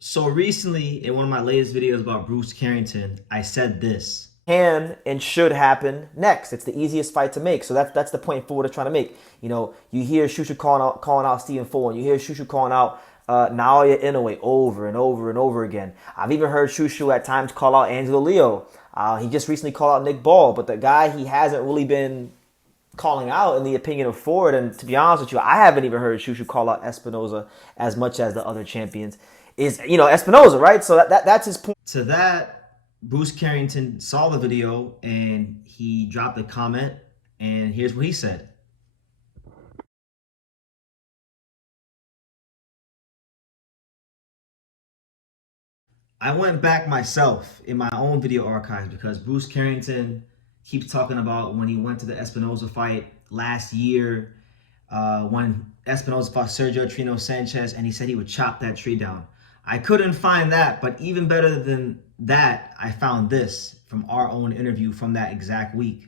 So recently, in one of my latest videos about Bruce Carrington, I said this. Can and should happen next. It's the easiest fight to make. So that's the point Ford is trying to make. You know, you hear Shushu calling out Stephen Ford. You hear Shushu calling out Naoya Inoue over and over and over again. I've even heard Shushu at times call out Angelo Leo. He just recently called out Nick Ball, but the guy he hasn't really been calling out in the opinion of Ford. And to be honest with you, I haven't even heard Shushu call out Espinoza as much as the other champions. Is Espinoza, right? So that's his point. To that, Bruce Carrington saw the video and he dropped a comment, and here's what he said. I went back myself in my own video archives because Bruce Carrington keeps talking about when he went to the Espinoza fight last year, when Espinoza fought Sergio Trino Sanchez, and he said he would chop that tree down. I couldn't find that, but even better than that, I found this from our own interview from that exact week.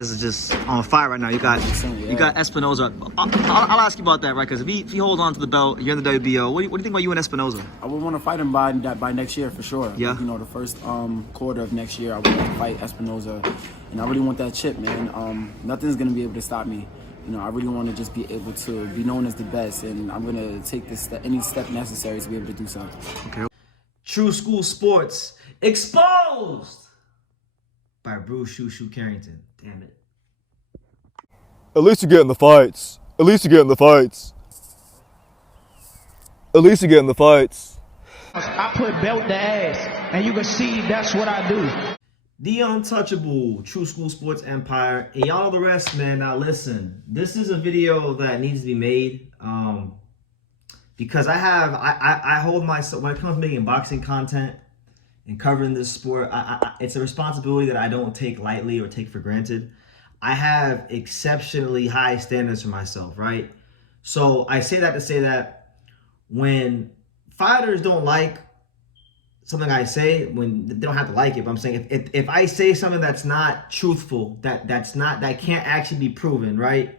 This is just on fire right now. You got Espinoza. I'll ask you about that, right? Because if he holds on to the belt, you're in the WBO. What do you think about you and Espinoza? I would want to fight him by next year for sure. Yeah. You know, the first quarter of next year, I would want to fight Espinoza, and I really want that chip, man. Nothing's gonna be able to stop me. You know, I really want to just be able to be known as the best, and I'm gonna take any step necessary to be able to do so. Okay. True School Sports exposed by Bruce Shushu Carrington. Damn it. At least you get in the fights. At least you get in the fights. At least you get in the fights. I put belt to ass, and you can see that's what I do. The untouchable True School Sports Empire. And y'all know the rest, man. Now listen, this is a video that needs to be made. Because I hold myself, when it comes to making boxing content and covering this sport, it's a responsibility that I don't take lightly or take for granted. I have exceptionally high standards for myself, right? So I say that to say that when fighters don't like something I say, when they don't have to like it, but I'm saying if I say something that's not truthful, that can't actually be proven, right?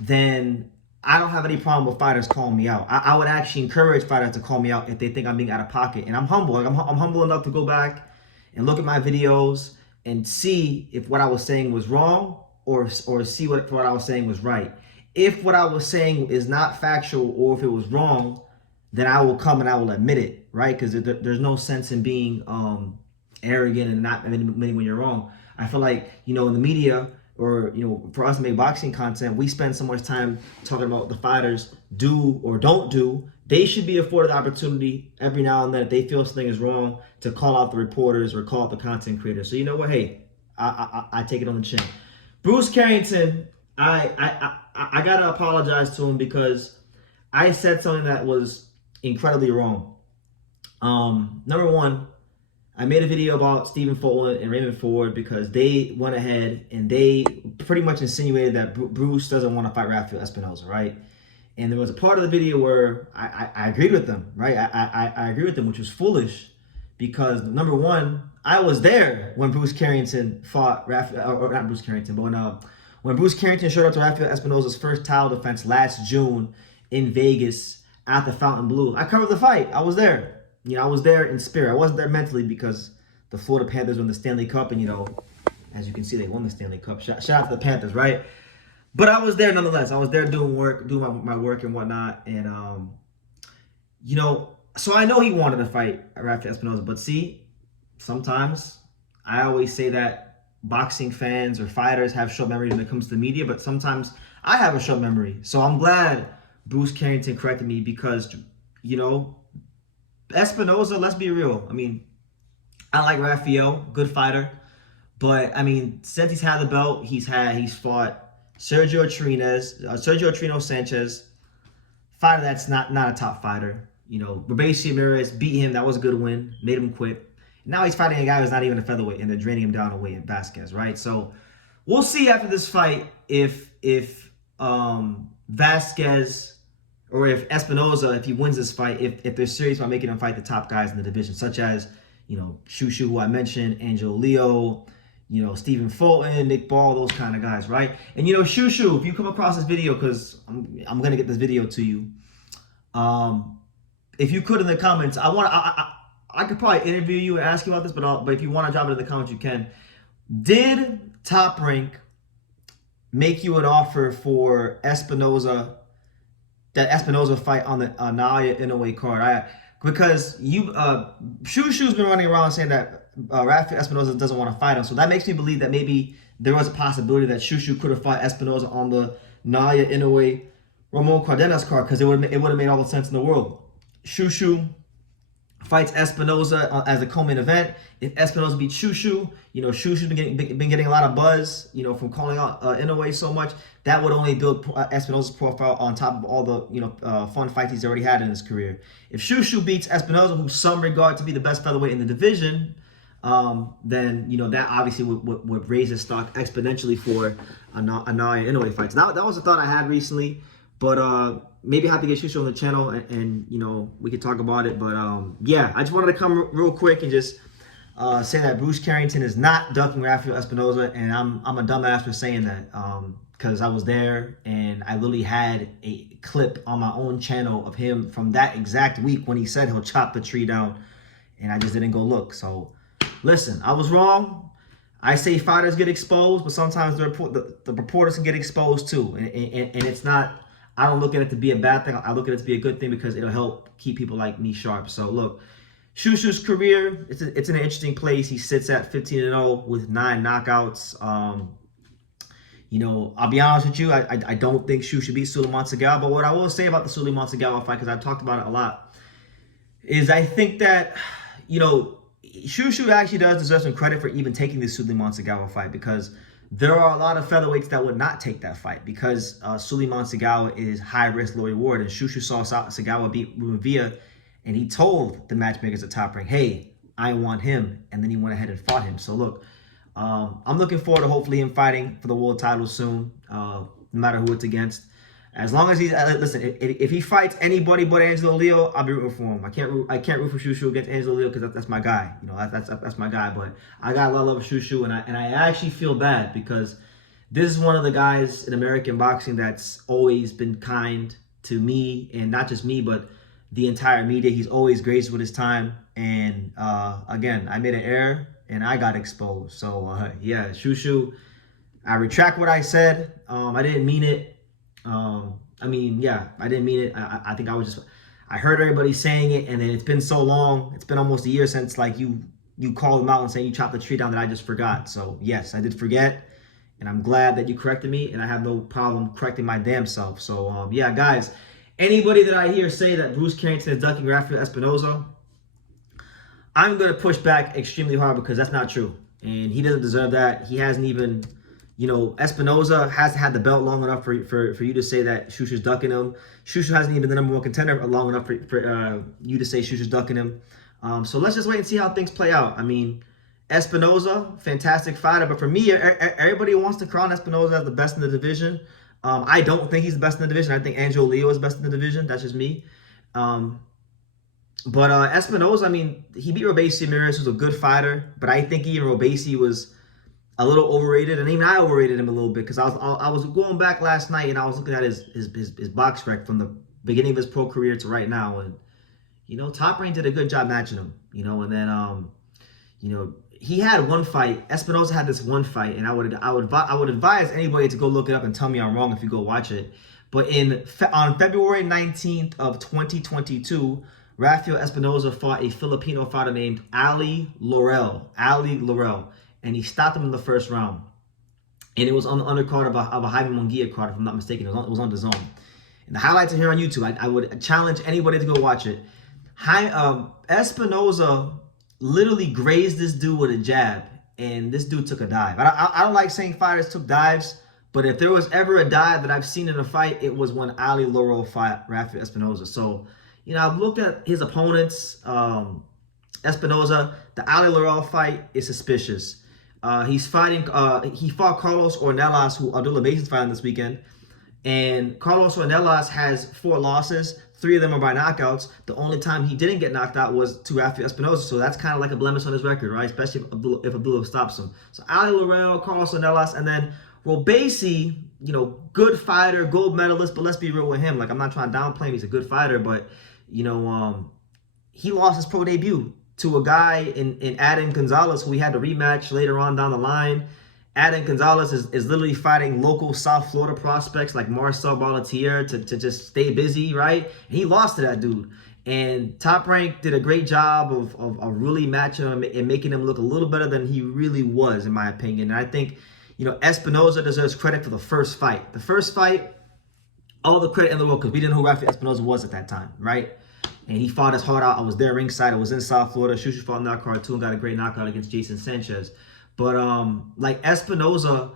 Then I don't have any problem with fighters calling me out. I would actually encourage fighters to call me out if they think I'm being out of pocket. And I'm humble. Like I'm humble enough to go back and look at my videos and see if what I was saying was wrong or see what I was saying was right. If what I was saying is not factual or if it was wrong, then I will come and I will admit it, right? Because there's no sense in being arrogant and not admitting when you're wrong. I feel like, in the media, or for us to make boxing content, we spend so much time talking about the fighters do or don't do. They should be afforded the opportunity every now and then, if they feel something is wrong, to call out the reporters or call out the content creators. So you know what? Hey, I take it on the chin. Bruce Carrington, I gotta apologize to him because I said something that was incredibly wrong. Number one, I made a video about Stephen Fulton and Raymond Ford because they went ahead and they pretty much insinuated that Bruce doesn't want to fight Rafael Espinoza, right? And there was a part of the video where I agreed with them, right? I agree with them, which was foolish because, number one, I was there when Bruce Carrington fought Rafael, or not Bruce Carrington, but when Bruce Carrington showed up to Rafael Espinoza's first title defense last June in Vegas at the Fountain Blue. I covered the fight. I was there. I was there in spirit. I wasn't there mentally because the Florida Panthers won the Stanley Cup, and as you can see, they won the Stanley Cup. Shout out to the Panthers, right? But I was there nonetheless. I was there doing my work and whatnot, and so I know he wanted to fight Rafael Espinoza. But see, sometimes I always say that boxing fans or fighters have short memories when it comes to the media, but sometimes I have a short memory. So I'm glad Bruce Carrington corrected me because, Espinoza, let's be real. I mean, I like Rafael, good fighter. But, I mean, since he's had the belt, he's fought Sergio Trino Sanchez, fighter that's not a top fighter. Robeisy Ramirez beat him. That was a good win. Made him quit. Now he's fighting a guy who's not even a featherweight, and they're draining him down a weight in Vasquez, right? So we'll see after this fight if Vasquez or if Espinoza, if he wins this fight, if they're serious about making him fight the top guys in the division, such as, Shushu, who I mentioned, Angelo Leo, Stephen Fulton, Nick Ball, those kind of guys, right? And, Shushu, if you come across this video, because I'm going to get this video to you, if you could in the comments, I could probably interview you and ask you about this, but if you want to drop it in the comments, you can. Did Top Rank make you an offer for Espinoza, that Espinoza fight on the Naoya Inoue card? Because Shushu's been running around saying that Rafael Espinoza doesn't want to fight him, so that makes me believe that maybe there was a possibility that Shushu could have fought Espinoza on the Naoya Inoue Ramon Cardenas card, because it would have made all the sense in the world. Shushu fights Espinoza as a co-main event. If Espinoza beats Shushu, Shushu's been getting a lot of buzz, from calling out Inoue so much. That would only build Espinoza's profile on top of all the fun fights he's already had in his career. If Shushu beats Espinoza, who some regard to be the best featherweight in the division, then that obviously would raise his stock exponentially for a Naoya Inoue fight. So that was a thought I had recently, but maybe I have to get Shushu on the channel and we could talk about it. But yeah, I just wanted to come real quick and just say that Bruce Carrington is not ducking Rafael Espinoza, and I'm a dumbass for saying that, because I was there and I literally had a clip on my own channel of him from that exact week when he said he'll chop the tree down, and I just didn't go look. So listen, I was wrong. I say fighters get exposed, but sometimes the reporters can get exposed too, and it's not. I don't look at it to be a bad thing. I look at it to be a good thing because it'll help keep people like me sharp. So look, Shushu's career, it's in an interesting place. He sits at 15-0 with 9 knockouts. I'll be honest with you, I don't think Shushu beat Sulaiman Tagawa, but what I will say about the Sulaiman Tagawa fight, because I've talked about it a lot, is I think that, Shushu actually does deserve some credit for even taking this Sulaiman Tagawa fight, because there are a lot of featherweights that would not take that fight, because Sulaiman Tagawa is high risk, low reward, and Shushu saw Tagawa beat Ruben Villa, and he told the matchmakers at Top Rank, hey, I want him, and then he went ahead and fought him. So look, I'm looking forward to hopefully him fighting for the world title soon, no matter who it's against. As long as he's listen, if he fights anybody but Angelo Leo, I'll be rooting for him. I can't root for Shushu against Angelo Leo because that's my guy. That's my guy. But I got a lot of love for Shushu, and I actually feel bad because this is one of the guys in American boxing that's always been kind to me, and not just me, but the entire media. He's always graced with his time, and again, I made an error and I got exposed. So yeah, Shushu, I retract what I said. I didn't mean it. I didn't mean it. I think I heard everybody saying it, and then it's been so long. It's been almost a year since you called them out and saying you chopped the tree down that I just forgot. So yes, I did forget, and I'm glad that you corrected me, and I have no problem correcting my damn self. So yeah, guys, anybody that I hear say that Bruce Carrington is ducking Rafael Espinoza, I'm gonna push back extremely hard because that's not true, and he doesn't deserve that. He hasn't even. Espinoza hasn't had the belt long enough for you to say that Shushu's ducking him. Shushu hasn't even been the number 1 contender long enough for you to say Shushu's ducking him. So let's just wait and see how things play out. I mean, Espinoza, fantastic fighter, but for me, everybody wants to crown Espinoza as the best in the division. I don't think he's the best in the division. I think Angelo Leo is best in the division. That's just me. But Espinoza, I mean, he beat Robeisy Ramirez, who's a good fighter, but I think even Robeisy was a little overrated, and even I overrated him a little bit because I was going back last night and I was looking at his box rec from the beginning of his pro career to right now, and Top Rank did a good job matching him, and then he had one fight. Espinoza had this one fight, and I would advise anybody to go look it up and tell me I'm wrong if you go watch it. But on February 19th of 2022, Rafael Espinoza fought a Filipino fighter named Ali Laurel. And he stopped him in the first round. And it was on the undercard of a Jaime Munguia card, if I'm not mistaken. It was on the zone. And the highlights are here on YouTube. I would challenge anybody to go watch it. Espinoza literally grazed this dude with a jab, and this dude took a dive. I don't like saying fighters took dives, but if there was ever a dive that I've seen in a fight, it was when Ali Laurel fought Rafael Espinoza. So, I've looked at his opponents. Espinoza, the Ali Laurel fight is suspicious. He's fighting. He fought Carlos Ornelas, who Abdullah Mason's fighting this weekend, and Carlos Ornelas has 4 losses. 3 of them are by knockouts. The only time he didn't get knocked out was to Rafael Espinoza, so that's kind of like a blemish on his record, right? Especially if Abdullah stops him. So Ali Laurel, Carlos Ornelas, and then Robeisy, good fighter, gold medalist, but let's be real with him. Like, I'm not trying to downplay him. He's a good fighter, but he lost his pro debut to a guy in Adon Gonzalez, who we had to rematch later on down the line. Adon Gonzalez is literally fighting local South Florida prospects like Marcel Balatier to just stay busy, right? And he lost to that dude. And Top Rank did a great job of really matching him and making him look a little better than he really was, in my opinion. And I think, Espinoza deserves credit for the first fight. The first fight, all the credit in the world, because we didn't know who Rafael Espinoza was at that time, right? And he fought his heart out. I was there ringside. I was in South Florida. Shushu fought in that card too and got a great knockout against Jason Sanchez. But like Espinoza,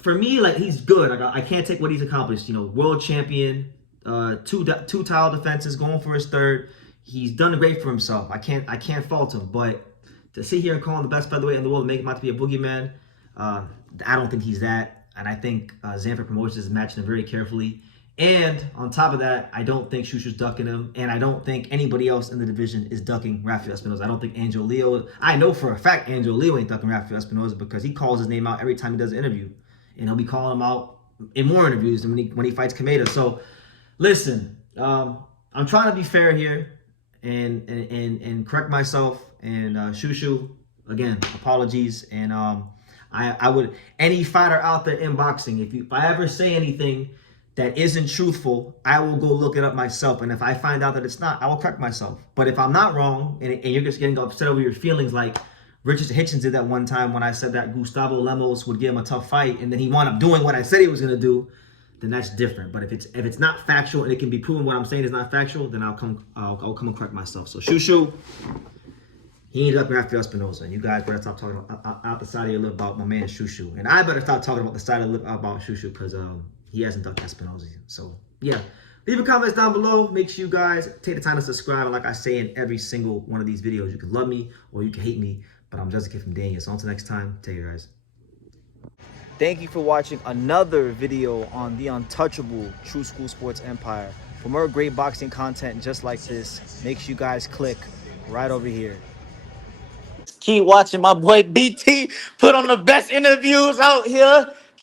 for me, like he's good. I can't take what he's accomplished. World champion, two title defenses, going for his third. He's done great for himself. I can't fault him. But to sit here and call him the best featherweight in the world and make him out to be a boogeyman, I don't think he's that. And I think Zanford Promotions is matching him very carefully. And on top of that, I don't think Shushu's ducking him. And I don't think anybody else in the division is ducking Rafael Espinoza. I don't think Angel Leo. I know for a fact Angel Leo ain't ducking Rafael Espinoza because he calls his name out every time he does an interview. And he'll be calling him out in more interviews than when he fights Kameda. So, listen, I'm trying to be fair here and correct myself. And Shushu, again, apologies. And I would, any fighter out there in boxing, if I ever say anything that isn't truthful, I will go look it up myself. And if I find out that it's not, I will correct myself. But if I'm not wrong, and you're just getting upset over your feelings like Richard Hitchens did that one time when I said that Gustavo Lemos would give him a tough fight, and then he wound up doing what I said he was going to do, then that's different. But if it's not factual and it can be proven what I'm saying is not factual, then I'll come and correct myself. So Shushu, he ended up with Rafael Espinoza, and you guys better stop talking out the side of your lip about my man Shushu, and I better stop talking about the side of the lip about Shushu because he hasn't ducked Espinoza. So yeah, leave your comments down below. Make sure you guys take the time to subscribe. And like I say in every single one of these videos, you can love me or you can hate me, but I'm just a kid from Daniel. So until next time, take care, guys. Thank you for watching another video on the untouchable True School Sports Empire. For more great boxing content just like this, make sure you guys click right over here. Keep watching my boy BT put on the best interviews out here.